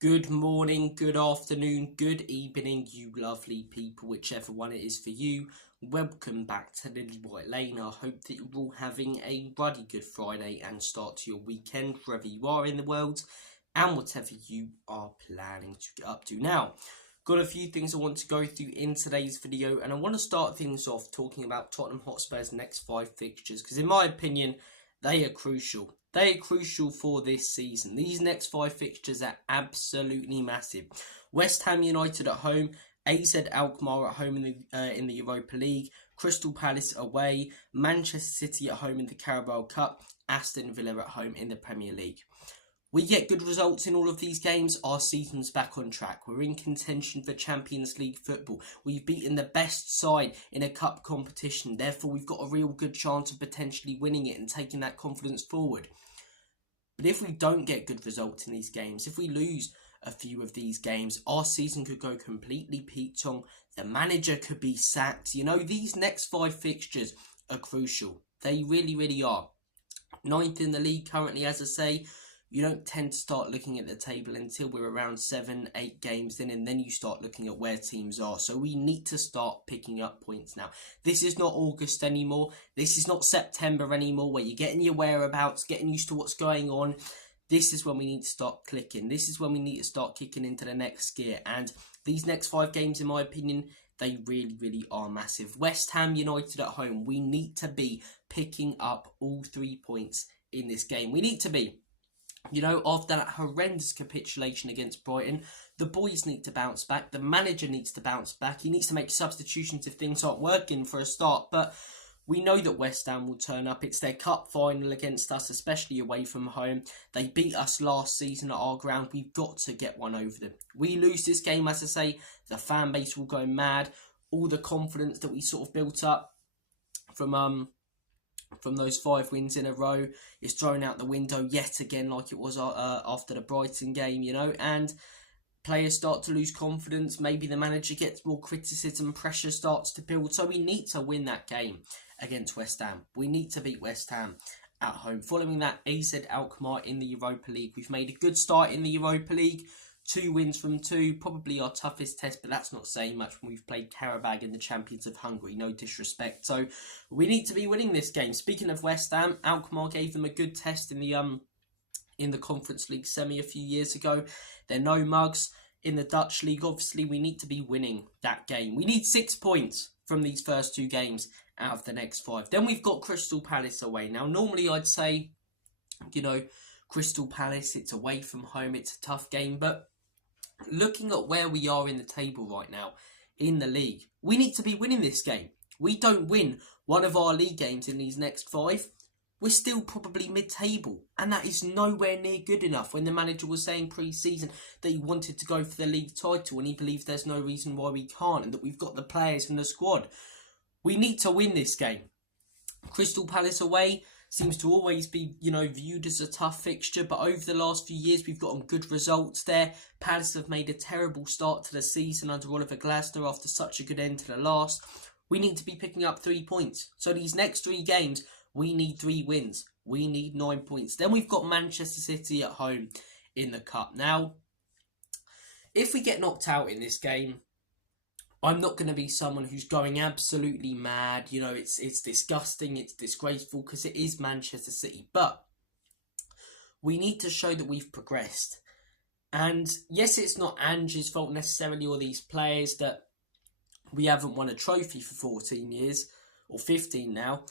Good morning, good afternoon, good evening, you lovely people, whichever one it is for you. Welcome back to Lilywhite Lane. I hope that you're all having a ruddy good Friday and start to your weekend, wherever you are in the world, and whatever you are planning to get up to. Now, got a few things I want to go through in today's video, and I want to start things off talking about Tottenham Hotspur's next 5 fixtures, because in my opinion, they are crucial. They are crucial for this season. These next 5 fixtures are absolutely massive. West Ham United at home, AZ Alkmaar at home in the Europa League, Crystal Palace away, Manchester City at home in the Carabao Cup, Aston Villa at home in the Premier League. We get good results in all of these games, our season's back on track. We're in contention for Champions League football. We've beaten the best side in a cup competition. Therefore, we've got a real good chance of potentially winning it and taking that confidence forward. But if we don't get good results in these games, if we lose a few of these games, our season could go completely peak-tong. The manager could be sacked. You know, these next 5 fixtures are crucial. They really, really are. 9th in the league currently, as I say. You don't tend to start looking at the table until we're around 7-8 games in, and then you start looking at where teams are. So we need to start picking up points now. This is not August anymore. This is not September anymore, where you're getting your whereabouts, getting used to what's going on. This is when we need to start clicking. This is when we need to start kicking into the next gear. And these next 5 games, in my opinion, they really, really are massive. West Ham United at home. We need to be picking up all 3 points in this game. We need to be. You know, after that horrendous capitulation against Brighton, the boys need to bounce back. The manager needs to bounce back. He needs to make substitutions if things aren't working for a start. But we know that West Ham will turn up. It's their cup final against us, especially away from home. They beat us last season at our ground. We've got to get one over them. We lose this game, as I say, the fan base will go mad. All the confidence that we sort of built up from those 5 wins in a row is thrown out the window yet again, like it was after the Brighton game, you know, and players start to lose confidence. Maybe the manager gets more criticism, pressure starts to build. So we need to win that game against West Ham. We need to beat West Ham at home. Following that, AZ Alkmaar in the Europa League. We've made a good start in the Europa League. 2 wins from 2, probably our toughest test, but that's not saying much when we've played Karabag in the Champions of Hungary, no disrespect. So we need to be winning this game. Speaking of West Ham, Alkmaar gave them a good test in the Conference League semi a few years ago. They're no mugs in the Dutch League. Obviously, we need to be winning that game. We need 6 points from these first 2 games out of the next 5. Then we've got Crystal Palace away. Now, normally I'd say, you know, Crystal Palace, it's away from home, it's a tough game, but looking at where we are in the table right now in the league, we need to be winning this game. We don't win one of our league games in these next 5, we're still probably mid-table, and that is nowhere near good enough. When the manager was saying pre-season that he wanted to go for the league title and he believes there's no reason why we can't and that we've got the players and the squad, we need to win this game. Crystal Palace away seems to always be, you know, viewed as a tough fixture, but over the last few years we've gotten good results there. Palace have made a terrible start to the season under Oliver Glasner after such a good end to the last. We need to be picking up 3 points. So these next 3 games, we need 3 wins. We need 9 points. Then we've got Manchester City at home in the Cup. Now, if we get knocked out in this game, I'm not going to be someone who's going absolutely mad. You know, it's disgusting, it's disgraceful, because it is Manchester City. But we need to show that we've progressed. And yes, it's not Ange's fault necessarily, or these players, that we haven't won a trophy for 14 years, or 15 now.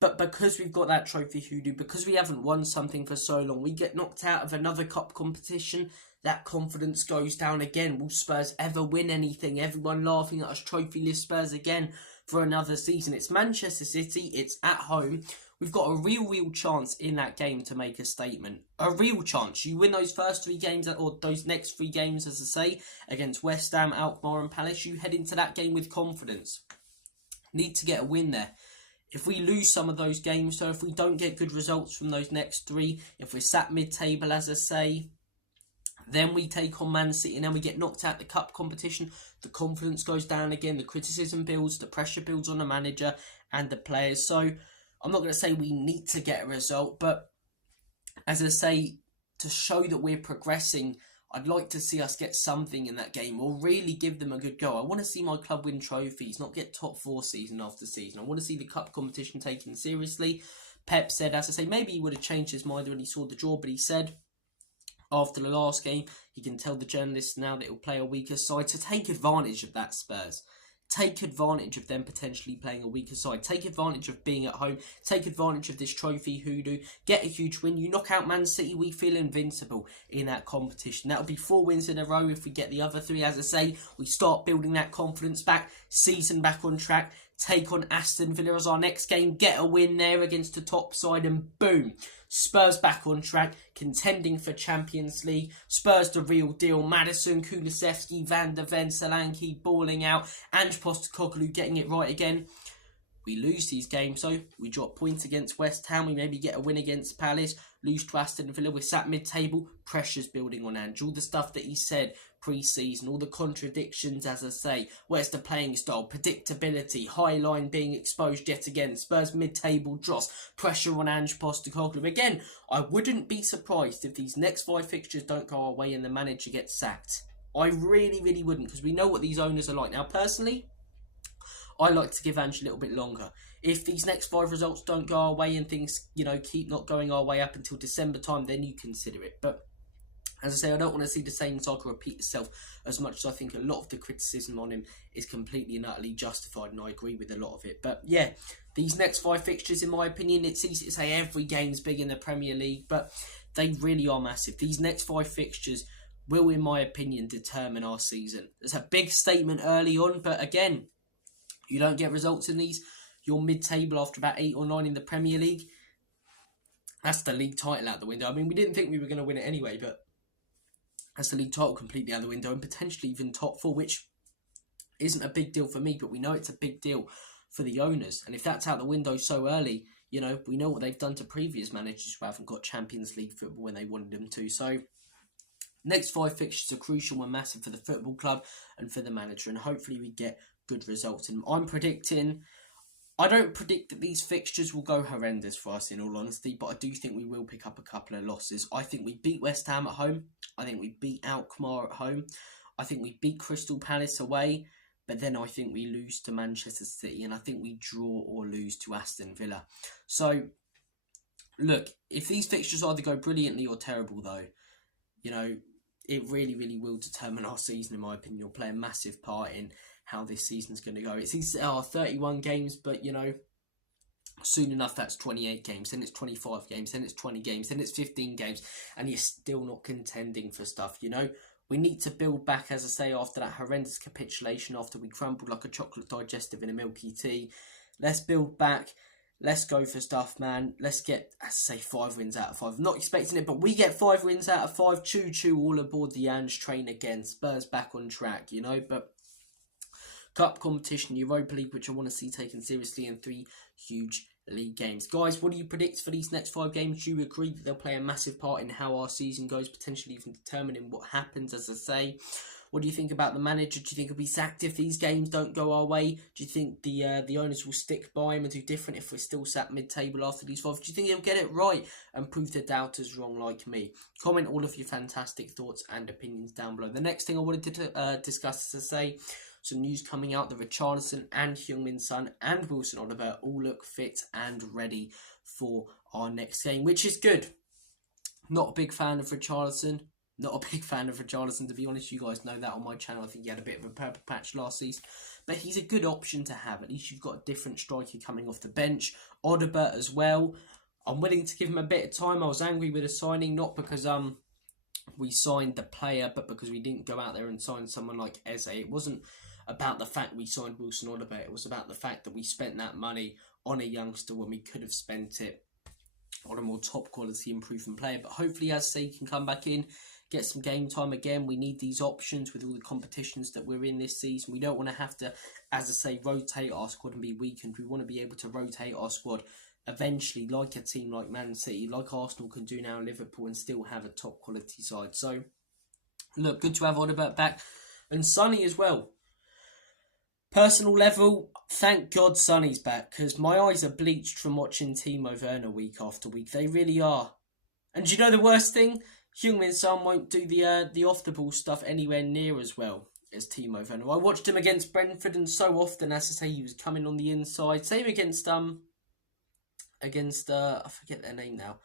But because we've got that trophy hoodoo, because we haven't won something for so long, we get knocked out of another cup competition, that confidence goes down again. Will Spurs ever win anything? Everyone laughing at us, trophyless Spurs again for another season. It's Manchester City, it's at home. We've got a real chance in that game to make a statement. A real chance. You win those first 3 games, or those next 3 games, as I say, against West Ham, Alkmaar and Palace, you head into that game with confidence. Need to get a win there. If we lose some of those games, so if we don't get good results from those next 3, if we're sat mid-table, as I say, then we take on Man City and then we get knocked out the cup competition, the confidence goes down again, the criticism builds, the pressure builds on the manager and the players. So I'm not going to say we need to get a result, but as I say, to show that we're progressing, I'd like to see us get something in that game or really give them a good go. I want to see my club win trophies, not get top 4 season after season. I want to see the cup competition taken seriously. Pep said, as I say, maybe he would have changed his mind when he saw the draw, but he said after the last game, he can tell the journalists now that he'll play a weaker side. So take advantage of that, Spurs. Take advantage of them potentially playing a weaker side. Take advantage of being at home. Take advantage of this trophy hoodoo. Get a huge win. You knock out Man City, we feel invincible in that competition. That'll be 4 wins in a row if we get the other 3. As I say, we start building that confidence back. Season back on track. Take on Aston Villa as our next game. Get a win there against the top side and boom. Spurs back on track, contending for Champions League. Spurs the real deal. Maddison, Kulusevski, Van der Ven, Solanke balling out. Ange Postecoglou getting it right again. We lose these games, so we drop points against West Ham. We maybe get a win against Palace. Lose to Aston Villa. We're sat mid-table. Pressure's building on Ange. All the stuff that he said pre-season, all the contradictions, as I say. Where's the playing style? Predictability. High line being exposed yet again. Spurs mid-table dross. Pressure on Ange Postecoglou. Again, I wouldn't be surprised if these next 5 fixtures don't go our way and the manager gets sacked. I really, really wouldn't, because we know what these owners are like. Now, personally, I like to give Ange a little bit longer. If these next 5 results don't go our way and things, keep not going our way up until December time, then you consider it. But as I say, I don't want to see the same cycle repeat itself as much as I think a lot of the criticism on him is completely and utterly justified, and I agree with a lot of it. But yeah, these next 5 fixtures, in my opinion, it's easy to say every game's big in the Premier League, but they really are massive. These next 5 fixtures will, in my opinion, determine our season. It's a big statement early on, but again, you don't get results in these, you're mid-table after about 8 or 9 in the Premier League. That's the league title out the window. I mean, we didn't think we were going to win it anyway, but that's the league title completely out the window and potentially even top 4, which isn't a big deal for me, but we know it's a big deal for the owners. And if that's out the window so early, we know what they've done to previous managers who haven't got Champions League football when they wanted them to. So next 5 fixtures are crucial and massive for the football club and for the manager, and hopefully we get good results. And I don't predict that these fixtures will go horrendous for us, in all honesty, but I do think we will pick up a couple of losses. I think we beat West Ham at home. I think we beat Alkmaar at home. I think we beat Crystal Palace away, but then I think we lose to Manchester City, and I think we draw or lose to Aston Villa. So, look, if these fixtures either go brilliantly or terrible, though, it really, really will determine our season, in my opinion. It'll play a massive part in how this season's going to go. It's 31 games, but, soon enough that's 28 games, then it's 25 games, then it's 20 games, then it's 15 games, and you're still not contending for stuff, We need to build back, as I say, after that horrendous capitulation, after we crumbled like a chocolate digestive in a milky tea. Let's build back. Let's go for stuff, man. Let's get, as I say, 5 wins out of 5. I'm not expecting it, but we get 5 wins out of 5. Choo-choo all aboard the Ange train again. Spurs back on track, but cup competition, Europa League, which I want to see taken seriously, and 3 huge league games. Guys, what do you predict for these next 5 games? Do you agree that they'll play a massive part in how our season goes, potentially even determining what happens, as I say? What do you think about the manager? Do you think he'll be sacked if these games don't go our way? Do you think the owners will stick by him and do different if we're still sat mid-table after these 5? Do you think he'll get it right and prove the doubters wrong like me? Comment all of your fantastic thoughts and opinions down below. The next thing I wanted to discuss, as I say, some news coming out that Richarlison and Heung-min Son and Wilson Odobert all look fit and ready for our next game, which is good. Not a big fan of Richarlison. To be honest. You guys know that on my channel. I think he had a bit of a purple patch last season. But he's a good option to have. At least you've got a different striker coming off the bench. Odobert as well. I'm willing to give him a bit of time. I was angry with the signing, not because we signed the player, but because we didn't go out there and sign someone like Eze. It wasn't about the fact we signed Wilson Odobert. It was about the fact that we spent that money on a youngster when we could have spent it on a more top quality improving player. But hopefully, as I say, he can come back in, get some game time again. We need these options with all the competitions that we're in this season. We don't want to have to, as I say, rotate our squad and be weakened. We want to be able to rotate our squad eventually, like a team like Man City, like Arsenal can do now, Liverpool, and still have a top quality side. So, look, good to have Odobert back. And Sonny as well. Personal level, thank God Sonny's back, because my eyes are bleached from watching Timo Werner week after week. They really are. And do you know the worst thing? Heung-min Son won't do the off-the-ball stuff anywhere near as well as Timo Werner. I watched him against Brentford, and so often, as I say, he was coming on the inside. Same against I forget their name now.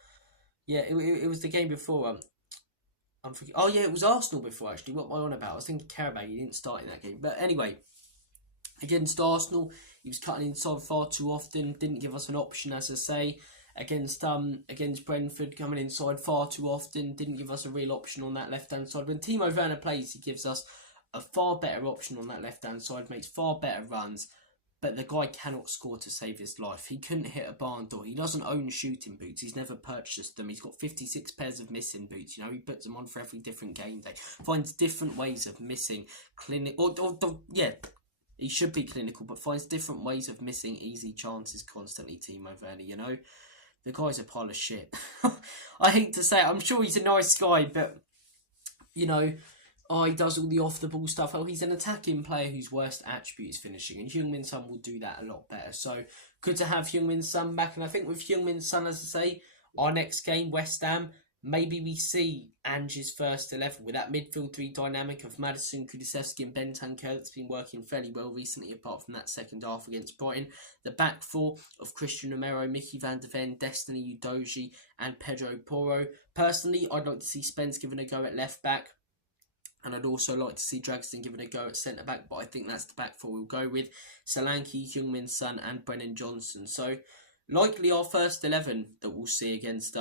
Yeah, it was the game before. Oh yeah, it was Arsenal before actually. What am I on about? I was thinking Carabao. He didn't start in that game, but anyway, against Arsenal, he was cutting inside far too often. Didn't give us an option, as I say. Against Brentford, coming inside far too often. Didn't give us a real option on that left hand side. When Timo Werner plays, he gives us a far better option on that left hand side. Makes far better runs. But the guy cannot score to save his life. He couldn't hit a barn door. He doesn't own shooting boots. He's never purchased them. He's got 56 pairs of missing boots. You know, he puts them on for every different game day. Finds different ways of missing he should be clinical, but finds different ways of missing easy chances constantly, Timo Werner, you know. The guy's a pile of shit. I hate to say it. I'm sure he's a nice guy, but, you know, he does all the off-the-ball stuff. Oh, he's an attacking player whose worst attribute is finishing, and Heung-min Son will do that a lot better. So, good to have Heung-min Son back, and I think with Heung-min Son, as I say, our next game, West Ham, maybe we see Ange's first 11 with that midfield three dynamic of Maddison, Kulusevski and Bentancur that's been working fairly well recently, apart from that second half against Brighton. The back four of Christian Romero, Mickey van der Ven, Destiny Udogie and Pedro Porro. Personally, I'd like to see Spence given a go at left back. And I'd also like to see Dragston given a go at centre-back, but I think that's the back four we'll go with. Solanke, Heung-min Son and Brennan Johnson. So, likely our first 11 that we'll see against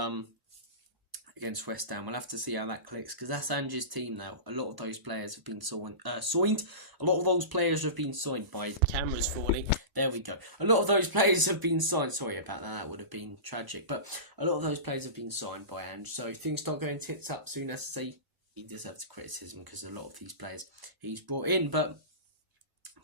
West Ham. We'll have to see how that clicks, because that's Ange's team now. A lot of those players have been signed. A lot of those players have been signed. By cameras falling. There we go. A lot of those players have been signed. Sorry about that. That would have been tragic. But a lot of those players have been signed by Ange. So, things start going tits up soon, as I say. He deserves criticism because a lot of these players he's brought in. But,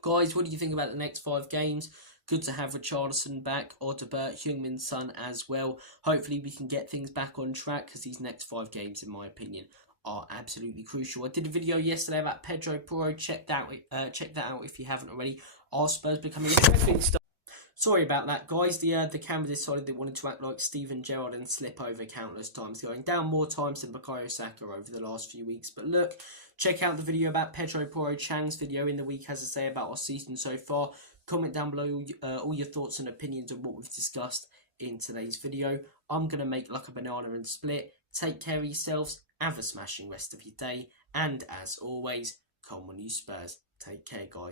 guys, what do you think about the next 5 games? Good to have Richarlison back, Odobert, Heung-min Son as well. Hopefully we can get things back on track, because these next 5 games, in my opinion, are absolutely crucial. I did a video yesterday about Pedro Porro. Check that out if you haven't already. Are Spurs becoming a tripping star? Sorry about that, guys. The camera decided they wanted to act like Steven Gerrard and slip over countless times, going down more times than Bukayo Saka over the last few weeks. But look, check out the video about Pedro Porro, Chang's video in the week, as I say, about our season so far. Comment down below all your thoughts and opinions on what we've discussed in today's video. I'm going to make like a banana and split. Take care of yourselves. Have a smashing rest of your day. And as always, come on you Spurs. Take care, guys.